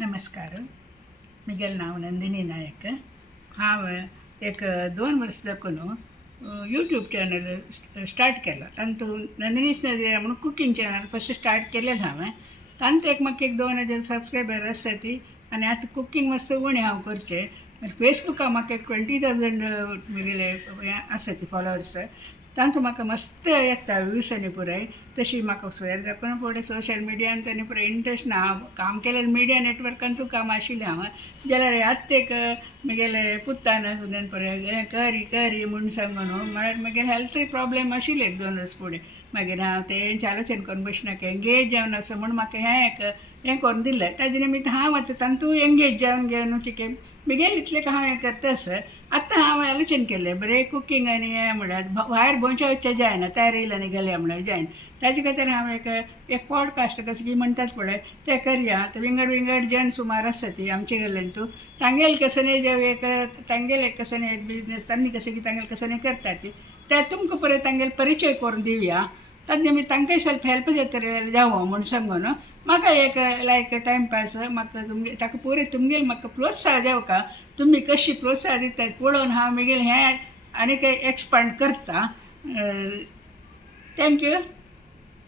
नमस्कार. म्हगेलें नांव नंदिनी नायक. हांव एक 2 वर्स दाखून यूट्यूब चॅनल स्टार्ट केलो. तातूंत नंदिनीच नजरे म्हणून कुकींग चॅनल फस्ट स्टार्ट केलेलें हांवें. तांत म्हाका 2,000 सबस्क्रायबर आसा ती. आनी आतां कुकींग मस्त उणें हांव करचें. फेसबुकाक म्हाका 20,000 म्हगेले आसा ती फॉलोवर्स. तांतूं म्हाका मस्त येता व्यूज आनी पुराय. तशी म्हाका सोयर दाखोवन फुडें सोशल मिडियान आनी पुराय इंट्रस्ट ना. हांव काम केलें मिडिया नेटवर्कांतूय काम आशिल्लें हांव. जाल्यार आतां एक म्हगेले पुत्तान सुद्दां पळय हें करी म्हूण सांगून म्हळ्यार म्हगेले हेल्थ प्रॉब्लेम आशिल्ले 1-2 वर्स फुडें. मागीर हांव तेंच आलोचन करून बसनाका एंगेज जावन असो म्हूण म्हाका हें करून दिलें. ताजे निमित्त हांव आतां तांतूय एंगेज जावन घेवन चिकेन म्हगेलें इतलें हांव हें करता आसा. आतां हांव आलोचन केलें बरें कुकींग आनी हें म्हळ्यार भायर गोंयच्या वचचें जायना. तयार येयल्यानी गेलें म्हळ्यार जायना. ताजे खातीर हांव एक पॉडकास्ट कसं की म्हणटात पळय तें करया. तर विंगड जण सुमार आसा ती आमचे गेल्ल्यान तांगेल कसं एक तांगेल एक कसं एक बिजनेस तांणी कसं की तांगेल कसं करतात ते तुमकां पळय तांगेल परिचय करून दिवया. ताजे निमित्त तांकांय सेल्फ हेल्प जावं म्हूण सांगून म्हाका एक लायक टायमपास म्हाका तुमगे ताका पळय तुमगेल म्हाका प्रोत्साह जावका. तुमी कशी प्रोत्साह दितात पळोवन हांव म्हगेलें हें आनीक एक्सपांड करता. थँक्यू.